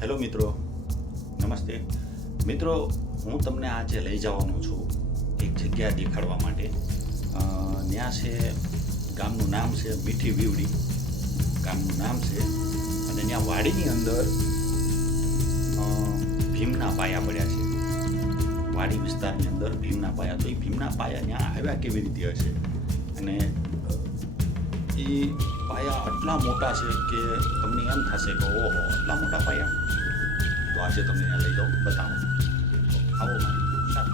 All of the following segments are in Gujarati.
હેલો મિત્રો, નમસ્તે મિત્રો. હું તમને આજે લઈ જવાનો છું એક જગ્યા દેખાડવા માટે. ત્યાં છે, ગામનું નામ છે મીઠી વીવડી ગામનું નામ છે. અને ત્યાં વાડીની અંદર ભીમના પાયા પડ્યા છે. વાડી વિસ્તારની અંદર ભીમના પાયા. તો એ ભીમના પાયા ત્યાં આવ્યા કેવી રીતે હશે? અને એ પાયા આટલા મોટા છે કે તમને એમ થશે કે ઓહો, આટલા મોટા પાયા. તો આજે તમને ત્યાં લઈ જાઉં, બતાવો. આવો મારી સાથે.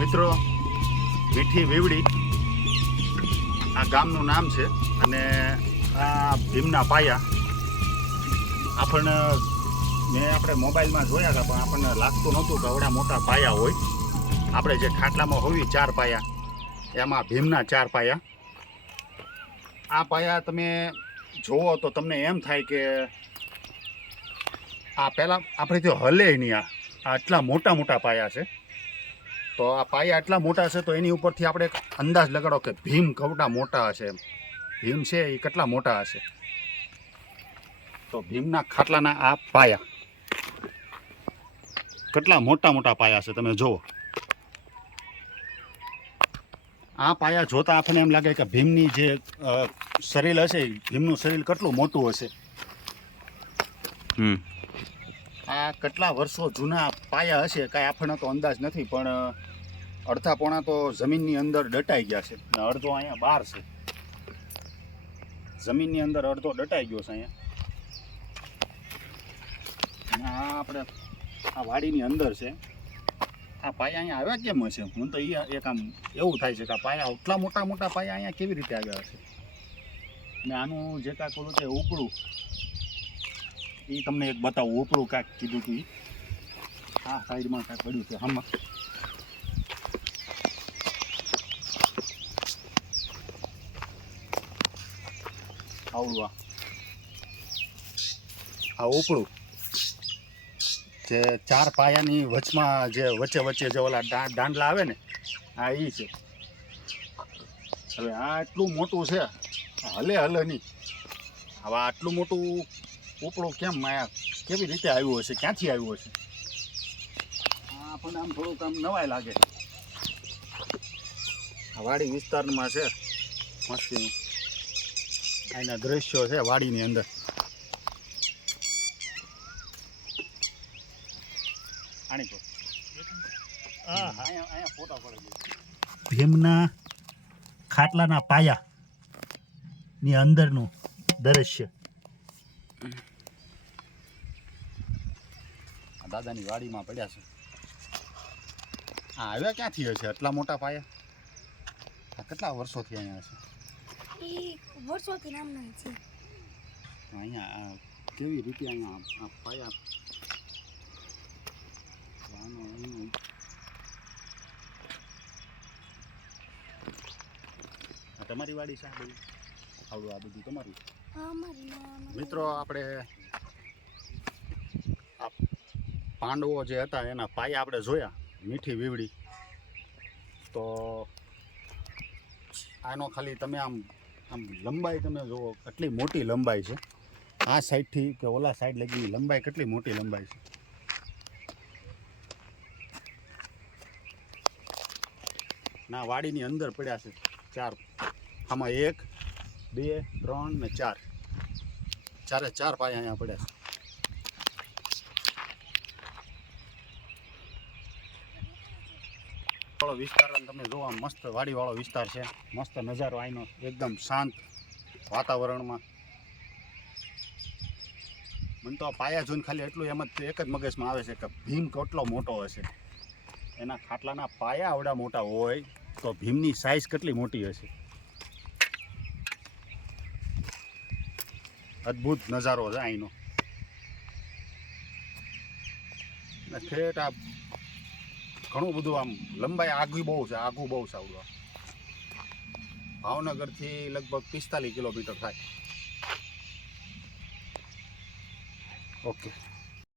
મિત્રો, મીઠી વીવડી આ ગામનું નામ છે. અને આ ભીમના પાયા આપણે મોબાઈલમાં જોયા હતા, પણ આપણને લાગતું નહોતું કે આવડા મોટા પાયા હોય. આપણે જે ખાટલામાં હોવી 4 પાયા, એમાં ભીમના 4 પાયા. આ પાયા તમે જોવો તો તમને એમ થાય કે આ પહેલાં આપણે જો હલે નહીં. આટલા મોટા મોટા પાયા છે. તો આ પાયા આટલા મોટા છે તો એની ઉપરથી આપણે અંદાજ લગાડો કે ભીમ કેટલા મોટા હશે. ભીમ છે એ કેટલા મોટા હશે. તો ભીમના ખાટલાના આ પાયા કેટલા મોટા મોટા પાયા છે, તમે જુઓ. આ પાયા જોતા આપણને એમ લાગે કે ભીમની જે શરીર હશે, ભીમનું શરીર કેટલું મોટું હશે. આ કેટલા વર્ષો જૂના પાયા હશે કાંઈ આપણને તો અંદાજ નથી, પણ અડધા પોણા તો જમીનની અંદર દટાઈ ગયા છે અને અડધો અહીંયા બહાર છે. જમીનની અંદર અડધો દટાઈ ગયો છે અહીંયા. અને આ આપણે આ વાડીની અંદર છે. આ પાયા અહીંયા આવ્યા કેમ હશે? હું તો એક આમ એવું થાય છે કે આ પાયા એટલા મોટા મોટા પાયા અહીંયા કેવી રીતે આવ્યા હશે. અને આનું જે કાંઈક ઓલું છે ઉપડું, એ તમને એક બતાવું. ઉપડું કાંઈક કીધું હતું. આ સાઈડમાં કાંઈક પડ્યું છે આમાં. આવડું આ ઉપડું જે 4 પાયાની વચમાં જે વચ્ચે જે ઓલા દાંડલા આવે ને, આ એ છે. હવે આ એટલું મોટું છે, હલે નહીં. હવે આટલું મોટું ઉપડું કેમ કેવી રીતે આવ્યું હશે, ક્યાંથી આવ્યું હશે? આ આપણને આમ થોડુંક આમ નવાય લાગે. આ વાડી વિસ્તારમાં છે મસ્તીનું. અહીંના દ્રશ્યો છે વાડીની અંદર. ભીમના ખાટલાના પાયા ની અંદરનું દ્રશ્ય. દાદાની વાડીમાં પડ્યા છે. આ આવ્યા ક્યાંથી હશે આટલા મોટા પાયા? આ કેટલા વર્ષોથી અહીંયા હશે? વર્ષોથી નામના છે. અહીંયા આ કેવી રીતે અહીંયા આ પાયા આનો અહીં આ તમારી વાડી છે આ બધી આવડું આ બધું તમારું મિત્રો આપણે આ પાંડવો જે હતા એના પાયા આપણે જોયા મીઠી વીવડી તો આનો ખાલી તમે આમ લંબાઈ તમે જુઓ કેટલી મોટી લંબાઈ છે આ સાઈડથી કે ઓલા સાઈડ લગીની લંબાઈ કેટલી મોટી લંબાઈ છે ના વાડીની અંદર પડ્યા છે 4 આમાં 1 2 3 ને 4 ચારે 4 પાયા અહીંયા પડ્યા છે વાળો વિસ્તાર તમે જોવો મસ્ત વાડીવાળો વિસ્તાર છે મસ્ત નજારો અહીંનો એકદમ શાંત વાતાવરણમાં મને તો આ પાયા જોઈને ખાલી એટલું એમ જ એક જ મગજમાં આવે છે કે ભીમ કેટલો મોટો હશે એના ખાટલાના પાયા આવડા મોટા હોય તો ભીમની સાઈઝ કેટલી મોટી હશે અદ્ભુત નજારો છે અહીંનો ઠેઠ આ ઘણું બધું આમ લંબાઈ આગું બહુ છે આવડું ભાવનગરથી લગભગ 45 કિલોમીટર થાય ઓકે